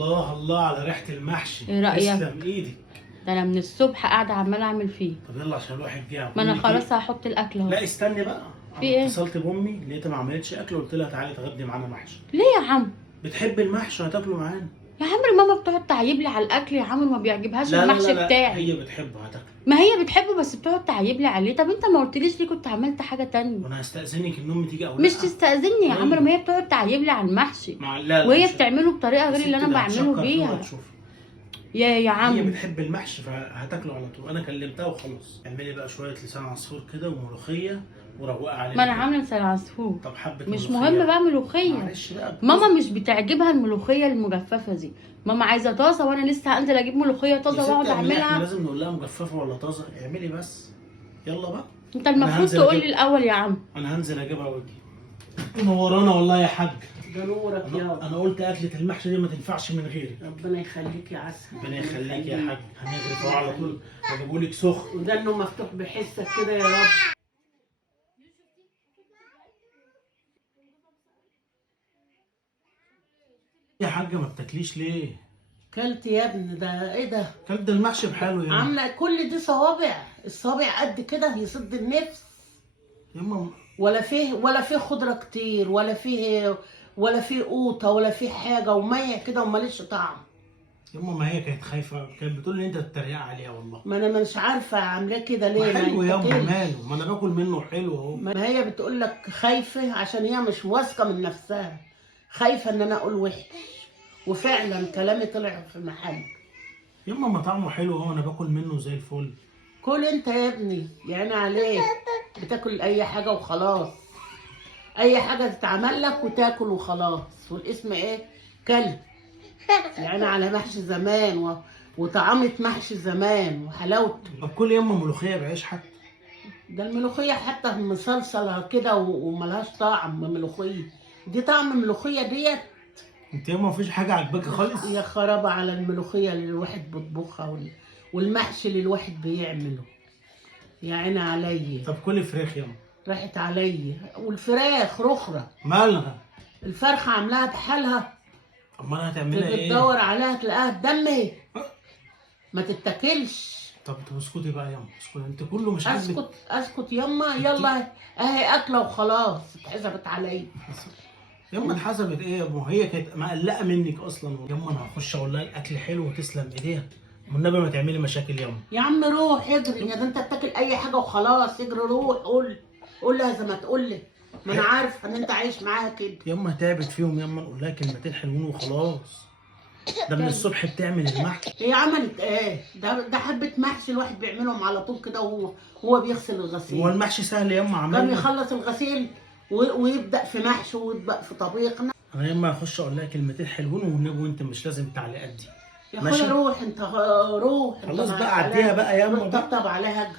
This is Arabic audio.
الله الله على ريحه المحشي. ايه رأيك؟ تسلم ايدك. ده انا من الصبح قاعده عماله اعمل فيه. طب يلا عشان الواحد جاع. ما انا خلاص هحط الاكل اهو. لا استني بقى. في ايه؟ اتصلت بامي لقيتها ما عملتش اكل، قلت لها تعالي تغدي معانا محشي. ليه يا عم؟ بتحب المحشي هتاكله معانا. يا عم ماما بتقعد تعيب لي على الاكل يا عم، ما بيعجبهاش المحشي بتاعي. هي بتحبه هتاكله. ما هي بتحبه بس بتقعد تعيب لي عليه. طب انت ما قلتليش ليه؟ كنت عملت حاجه تانية. وانا هستأذنك ان امي تيجي او لا؟ مش تستأذني يا عمرو، ما هي بتقعد تعيب لي على المحشي لا وهي بتعمله بطريقه غير اللي انا بعمله بيها. يا عم هي بتحب المحشي فهتاكله على طول. انا كلمتها وخلاص. اعملي بقى شويه لسان عصفور كده وملوخيه وروقي عليه. ما انا عامله لسان عصفور. طب حبه مش ملوخية. مهم بقى ملوخيه. معلش بقى. ماما مش بتعجبها الملوخيه المجففه دي. ماما عايزه طازه، وانا لسه هنزل اجيب ملوخيه طازه واقعد اعملها. احنا لازم نقول لها مجففه ولا طازه. اعملي بس. يلا بقى. انت المفروض تقول لي الاول يا عم. انا هنزل اجيبها واجي. منورانا والله يا حاج. ده نورك يا انا قلت اكله المحشي دي ما تنفعش من غيري. ربنا يخليك يا عسل. ربنا يخليك يا حاج. هنغرف على طول واجيبه لك سخن. وده انه مفتوح بحسك كده يا رب. يا حاجه ما بتاكليش ليه؟ كلت يا ابني. ده ايه ده؟ كلت ده المحشي بحاله يعني. عامله كل دي صوابع، الصابع قد كده يسد النفس. يما ولا فيه خضره كتير، ولا فيه قوطه، ولا فيه حاجه، وميع كده وماليش طعم. يما ما هي كانت خايفه، كانت بتقول لي انت بتتريق عليها والله. ما انا مش عارفه عاملاه كده ليه. ما حلو يابا، يتاكلش. ماله؟ ما انا باكل منه حلو اهو. ما هي بتقول لك خايفه عشان هي مش واثقه من نفسها، خايفه ان انا اقول وحش، وفعلا كلامي طلع في محل. يما ما طعمه حلو اهو، انا باكل منه زي الفل. كل انت يا ابني يعني عليك. بتاكل اي حاجه وخلاص، اي حاجه تتعمل لك وتاكل وخلاص، والاسم ايه؟ كلب. يعني على محشي زمان وطعامة محشي زمان وحلاوته. طب كل يما ملوخيه بعيش حتى. ده الملوخيه حتى مصلصله كده وملهاش طعم. ملوخيه دي طعم ملوخيه ديت؟ انت يما مفيش حاجه عاجباكي خالص؟ يا خرابه على الملوخيه اللي الواحد بيطبخها والمحشي اللي الواحد بيعمله. يا عيني عليا. طب كلي فراخ يما. راحت عليا. والفراخ رخرة. مالها؟ الفرخة عاملاها بحالها. امال هتعملها ايه؟ تدور عليها تلاقيها بدمي. ما تتاكلش. طب اسكتي بقى يما، اسكتي. انت كله مش عاجبك. اسكت يما. يلا اهي اكله وخلاص. اتحسبت عليا. يما اتحسبت ايه؟ ما هي كانت مقلقه منك اصلا. يما انا هخش اقول لها الاكل حلو وتسلم ايديها. والنبي ما تعملي مشاكل يما. يا عم روح اجري. يا ده انت بتاكل اي حاجه وخلاص. اجري روح قول لها زي ما تقول لي. ما انا عارفه ان انت عايش معاها كده. يما تعبت فيهم يما، نقول لها كلمتين حلوين وخلاص. ده من الصبح بتعمل المحشي. هي عملت ايه؟ ده حبه محشي الواحد بيعملهم على طول كده وهو بيغسل الغسيل. هو المحشي سهل يما كان عملنا. يخلص الغسيل ويبدا في محشي ويبدا في طبيخنا. انا يما هخش اقول لها كلمتين حلوين والنبي، وانت مش لازم التعليقات دي. يا اخويا روح انت. روح خلاص بقى عديها بقى يما. طبطب عليها.